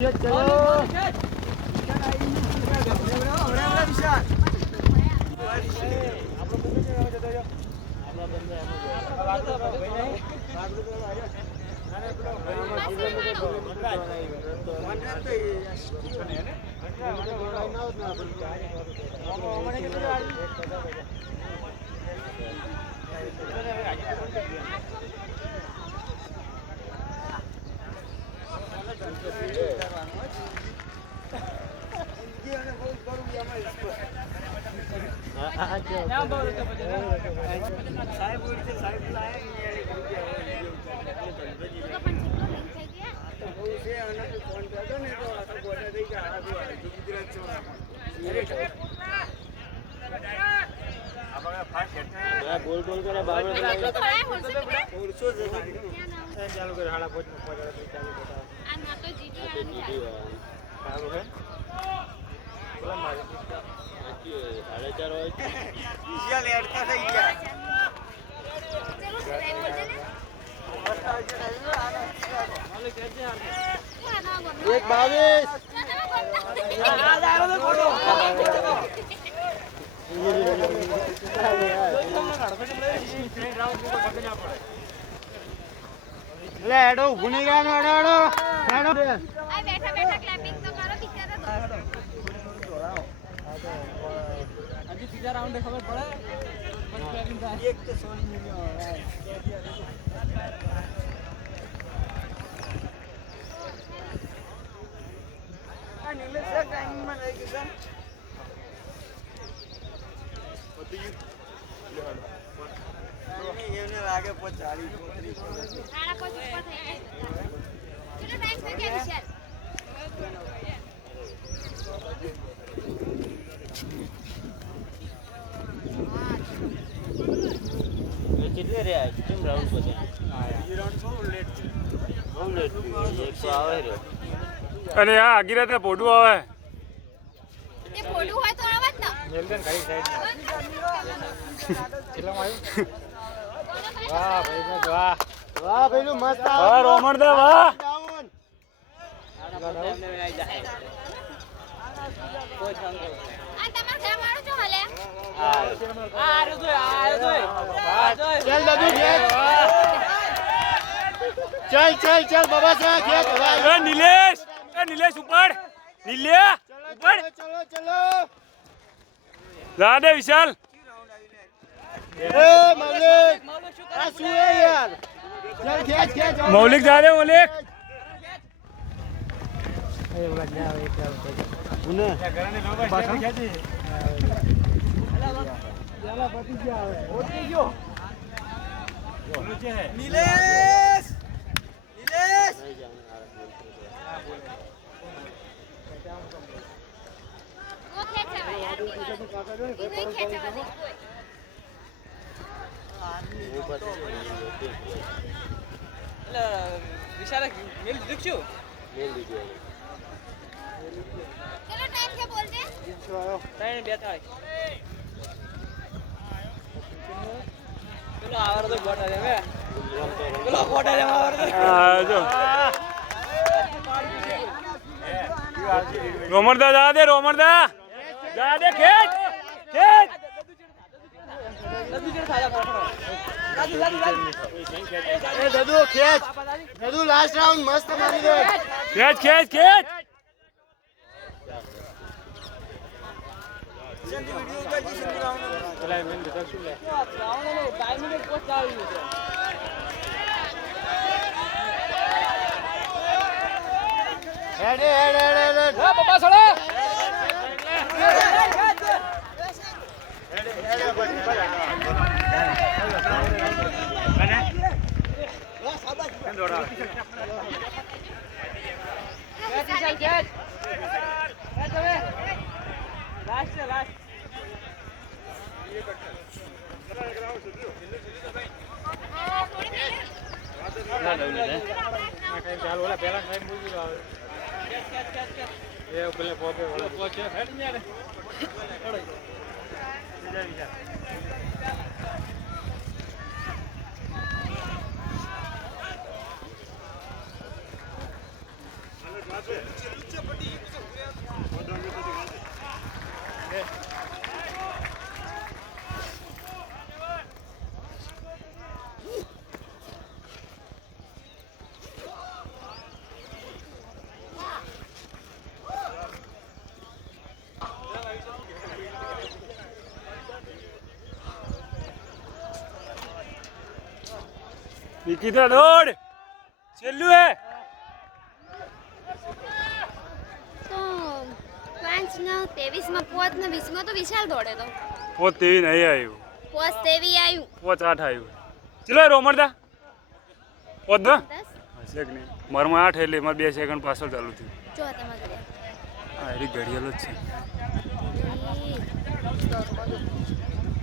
गोल गोल करे बाबू चालू करे हाड़ा पोच में चालू बता आ ना तो जीटी सारू है बोला मारे अच्छी 4:30 હોય ઈઝિયા લેડતા થઈ ગયા ચલો સરાઈ બોલજે ને માલે કેજે યાર 1:22 આ જારો તો ફોટો ले एडो घुनी गया नो एडो एडो एडो आ बैठा बैठा क्लैपिंग तो करो बिचारा अभी तीसरा राउंड है खबर पड़ा बस क्लैपिंग था एक तो सोनी मिली आ नीले से टाइम में रह गया पति ये आगे पचाड़ी आड़ा को ऊपर થઈ ચલો ટાઈમ થઈ ગયા વિશાલ ये कितने रे आज तुम राउंड बता ये राउंड बહુ લેટ 100 આવે રે અને આ આગીરાતે પોડું આવે એ પોડું હોય તો આવત ને મેલદન ખાલી સાઈડ કેટલા આવ્યું વાહ ભાઈ વાહ વાહ ભાઈલું મસ્ત આવે વાહ રોમણ દે વાહ ડાઉન આડા એમને આવી જાય કોઈ કામ કરો આ તમાર ઘર વાળો છો હલે આ આરે જો ચલ દાદુ ખેચ चल चल चल बाबा से खेच ए नीलेश ऊपर नीले ऊपर चलो चलो ला दे विशाल ए मौलिक आ सुए यार चल खेच खेच मौलिक जा दे मौलिक ए बस जा एक उन्हें घराने लोग खेची जाला पति क्या है ओटी गयो नीलेश नीलेश वो खेचवा यार नहीं खेचवा दे એટલે વિશાલ મેલ દીધું મેલ દીધું ચલો ટાઈમ કે બોલજે 3:42 चलो आवर तो गोटा दे बे चलो गोटा दे आवर हां जो रोमरदा जा दे खेच खेच ददू जड़ थाजा ए ददू खेच ददू लास्ट राउंड मस्त मारी दे खेच खेच खेच जल्दी वीडियो उतार जी जल्दी राउंड चला मैं बता सुन ले राउंड नो 2 मिनट को चालू है हेड ए बाबा सड़े लास्ट ચાલ ઓલા પેલા ટાઈમ મૂકી દો એ પેલે પોકે ઓલા પોકે હેડ ને રે ચડો બીજા બીજા હાલો નિકિતા દોડ છેલ્લું હે તો 5 ને 23 માં 5 ને 20 માં તો વિશાલ દોડે તો પોત તેવી નહીં આવ્યું 5 23 આવ્યું પોત 8 આવ્યું ચલો રોમરદા પોત દો 10 હશે કે નહીં મારમાં 8 એટલે મારે 2 સેકન્ડ પાછળ ચાલુ થયું જો તમે કર્યા હા એની ઘડિયાળો જ છે